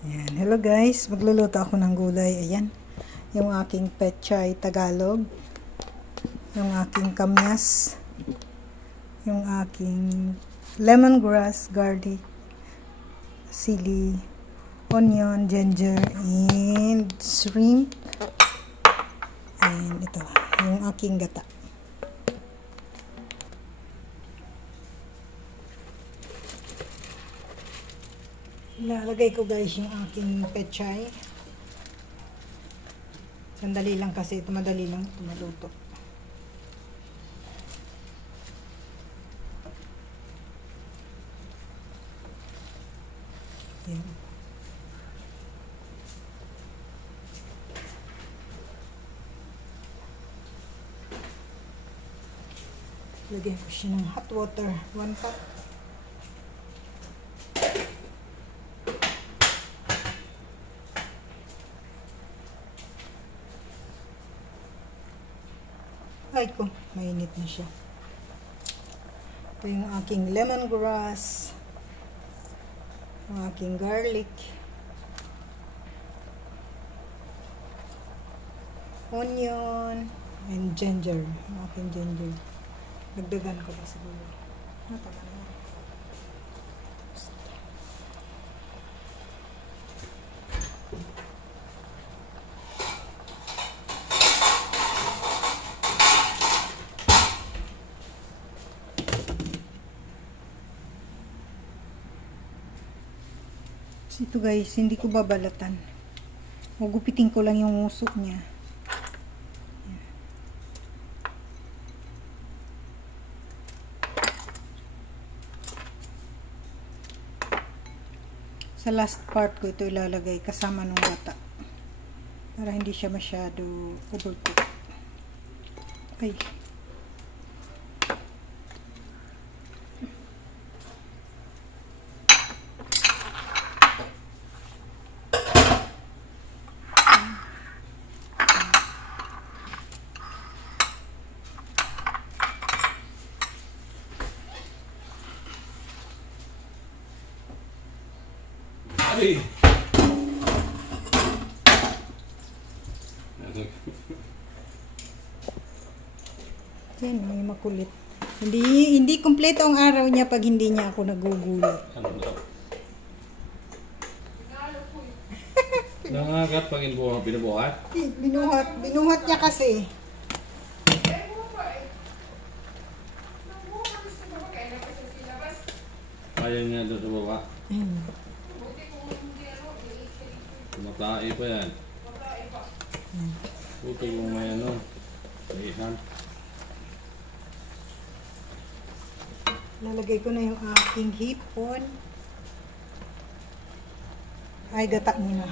Ayan. Hello guys, magluluto ako ng gulay. Ayan, yung aking pechay Tagalog, yung aking kamyas, yung aking lemongrass, garlic, sili, onion, ginger, and shrimp. And ito, yung aking gata. Ilalagay ko guys yung aking pechay. Sandali lang kasi ito, madali lang ito maluto. Ayan. Lagyan ko siya ng hot water, 1 cup. Ay ko, mainit na siya. Ito yung aking lemongrass, yung aking garlic, onion, and ginger. Yung aking ginger. Dagdagan ko pa siguro. Tama na yan. Ito guys, hindi ko babalatan. Gugupitin ko lang yung usok niya. Sa last part ko ito ilalagay kasama ng gata. Para hindi siya masyado overcooked. Ay. Yan, may makulit. Hindi kumpleto ang araw niya pag hindi niya ako nagugulat. Ano daw? Nangagat pag binubuhat? Binuhat niya kasi. Ayaw niya doon sa baba. Tumatai pa yan. Buti kung may ano. Ihan. Lalagay ko na yung aking hipon. Ay, gata muna.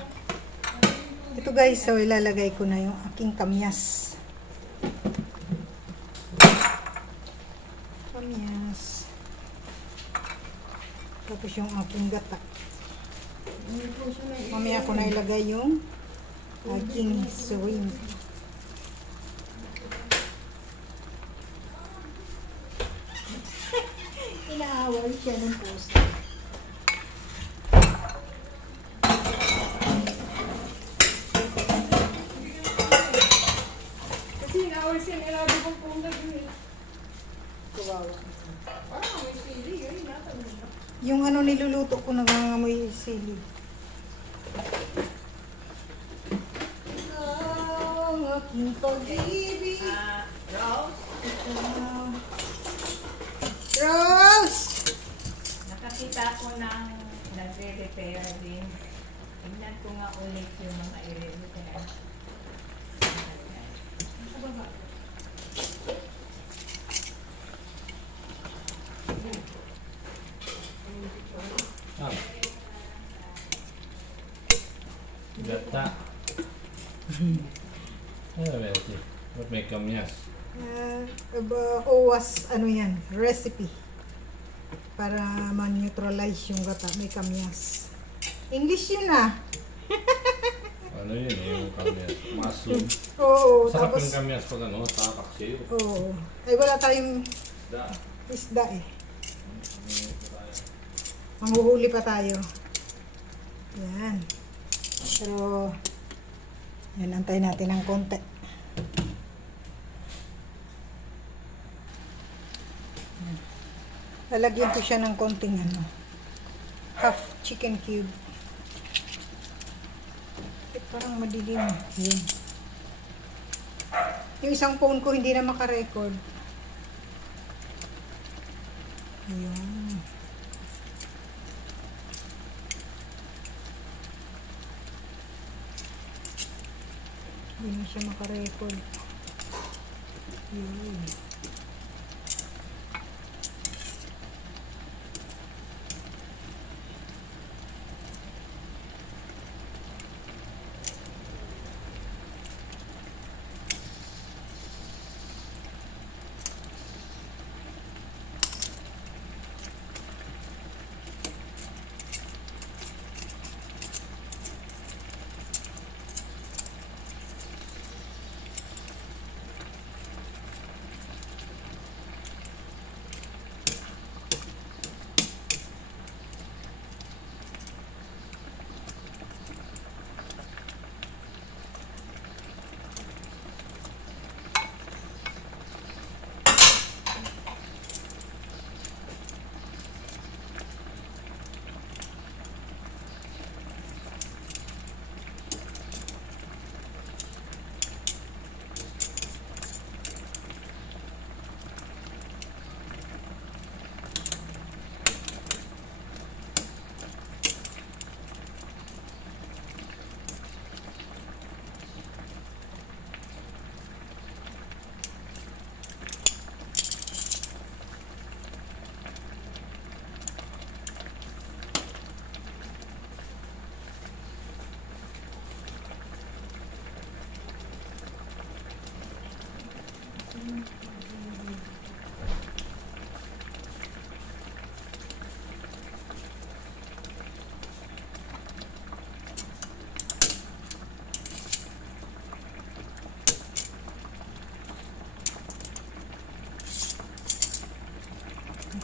Ito guys, so ilalagay ko na yung aking kamyas. Kamyas. Tapos yung aking gata. Mamaya ko na ilagay yung aking shrimp. Inaaway siya ng poster. Kasi inaaway siya, nilado kong punta dun eh. Kawawa. Parang may sili, yun, natanong na. Yung ano niluluto ko nangangamoy sili. Ang aking pag-ibig. Rose? Rose! Nakakita ko ng nagre-repair din. Tingnan ko nga ulit yung mga i-repair. Gata. Ano ba ito? Ba't may kamyas? Owas, ano yan, recipe. Para ma-neutralize yung gata, may kamyas. English yun ah. Ano yun yung kamyas? Mushroom. Oo, Sarap tapos, yung kamyas pag ano, tapaksiyo. oo. Ay, wala tayong Da. isda eh. Manghuhuli pa tayo. Yan. yan. Pero, yan, antayin natin ng konti. Lalagyan ko siya ng konting half chicken cube. Parang madilim. Yun. Yung isang phone ko hindi na makarecord. Ayan. Hindi na siya makarecord. Ayan.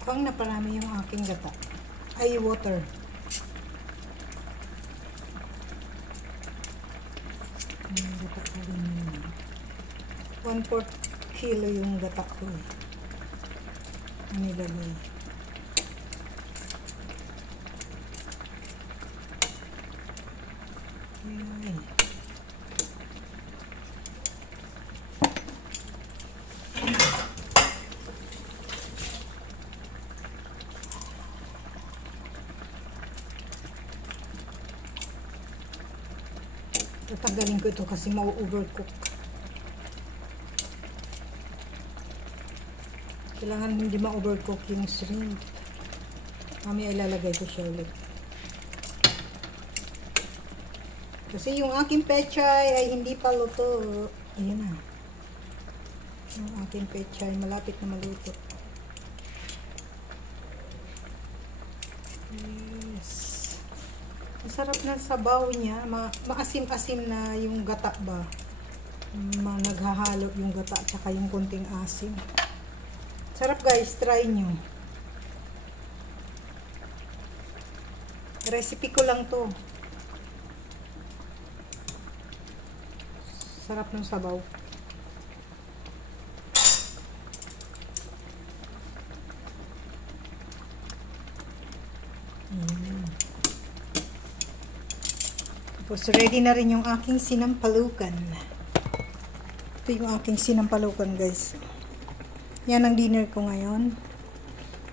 Mukhang naparami yung aking gata. Ay, water. Gata ko rin yun. 1/4 kilo yung gata ko. Nilagay. Ayan. Tatanggalin ko ito kasi mau-overcook. Kailangan hindi ma-overcook yung shrimp. Mamaya ilalagay ko siya ulit. Kasi yung aking pechay ay hindi pa luto. Ayan na. Yung aking pechay malapit na maluto. Yes. Masarap na sabaw niya. Maasim-asim na yung gata ba. Naghahalo yung gata at saka yung konting asim. Sarap guys, try nyo. Recipe ko lang to. Sarap ng sabaw. Tapos ready na rin yung aking sinampalukan. Ito yung aking sinampalukan guys. Yan ang dinner ko ngayon.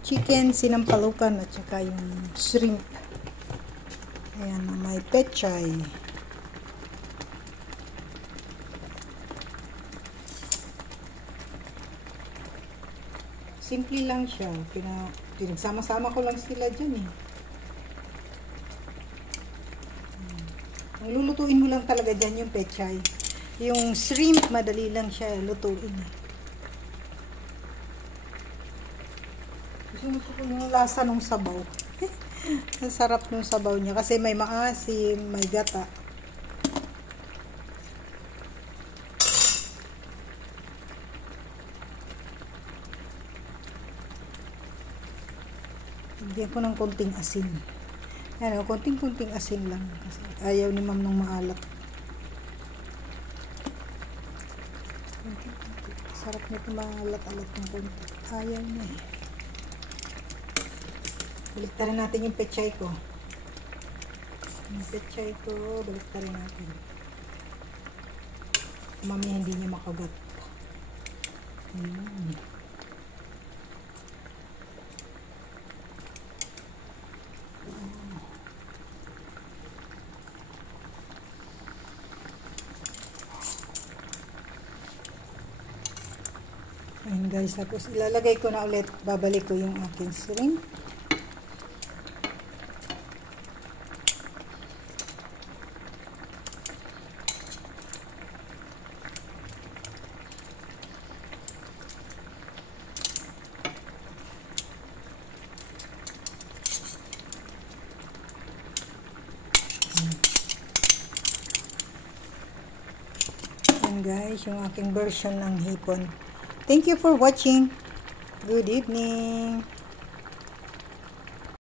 Chicken, sinampalukan at saka yung shrimp. Ayan, may pechay. Simple lang siya. Pinagsama-sama ko lang sila dyan eh. Ang lulutuin mo lang talaga dyan yung pechay. Yung shrimp, madali lang siya lutuin. Gusto ko yung lasa ng sabaw. Ang sarap ng sabaw niya kasi may maasim, may gata. Lagyan ko ng konting asin. Ano, konting-konting asin lang. Kasi ayaw ni ma'am ng maalat. Konting-konting. Sarap nito maalat-alat ng konti. Ayaw niya eh. Baliktarin natin yung pechay ko. Yung pechay ko, baliktarin natin. Mamaya hindi niya makagat. Ayan guys, tapos ilalagay ko na ulit, babalik ko yung aking shrimp. Ayan guys, yung aking version ng hipon. Thank you for watching. Good evening.